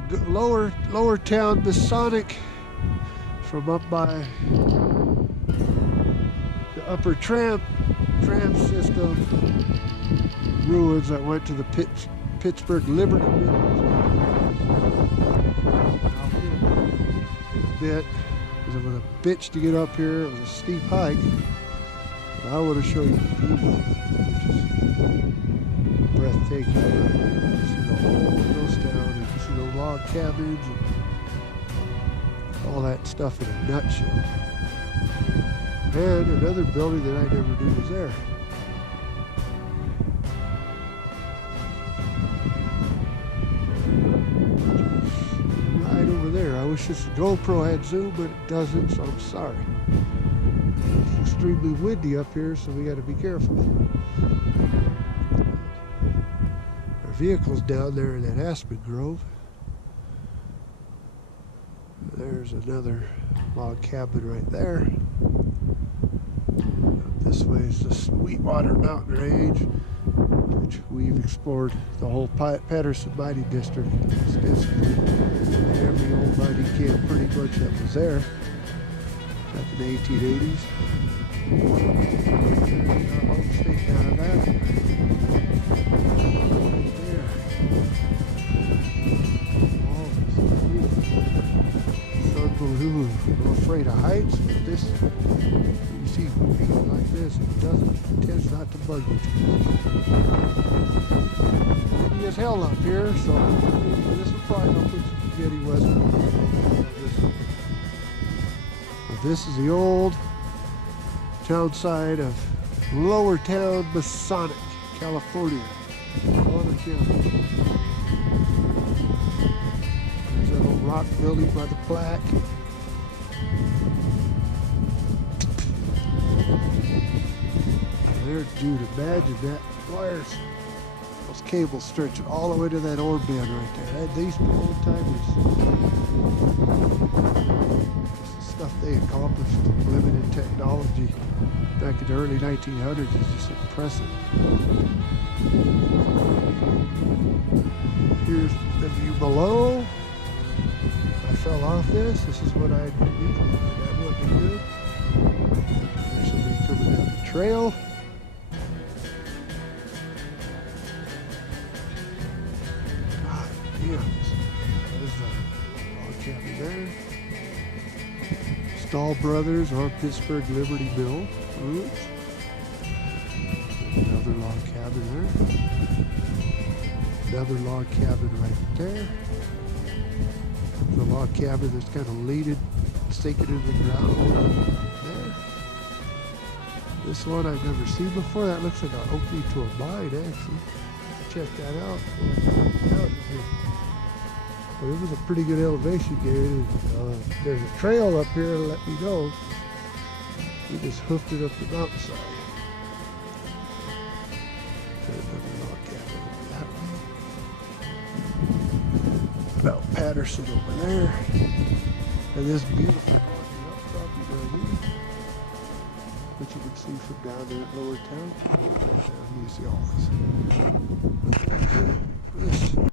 the Lower Town Masonic from up by the upper tram system ruins that went to the Pittsburg-Liberty bit. It was a bitch to get up here. It was a steep hike. But I want to show you the view, which is breathtaking. You can see the whole ghost town. You can see those log cabins and all that stuff in a nutshell. And another building that I never knew was there. Right over there. I wish this GoPro had zoom, but it doesn't, so I'm sorry. It's extremely windy up here, so we got to be careful. Our vehicle's down there in that aspen grove. There's another log cabin right there. This way is the Sweetwater Mountain Range, which we've explored the whole Patterson mining district extensively. Every old mining camp pretty much that was there back in the 1880s. Our home state down of that. Right there. Oh, it's unbelievable. I'm afraid of heights, but this, you see people like this, it tends not to bug you too much. Windy as hell up here, so this will probably not put some spaghetti western. This is the old town site of Lower Town Masonic, California. There's that old rock building by the plaque. There, dude, imagine that. Wires, those cables stretching all the way to that ore bin right there. These old timers. Stuff they accomplished, limited technology back in the early 1900s is just impressive. Here's the view below. I fell off this. This is what I'd do. That wouldn't be good. There's somebody coming down the trail. God damn. There's a log cabin there. Stahl Brothers or Pittsburg-Liberty Mill roots. Another log cabin there. Another log cabin right there. There's a log cabin that's kind of leaning, sinking into the ground there. This one I've never seen before. That looks like an opening to a mine, actually. Check that out. Well, it was a pretty good elevation gain. There's a trail up here to let me go. We just hoofed it up the mountainside. Another log cabin over that way. Mount Patterson over there. And this beautiful property right here, which you can see from down there at Lower Town. You see all this.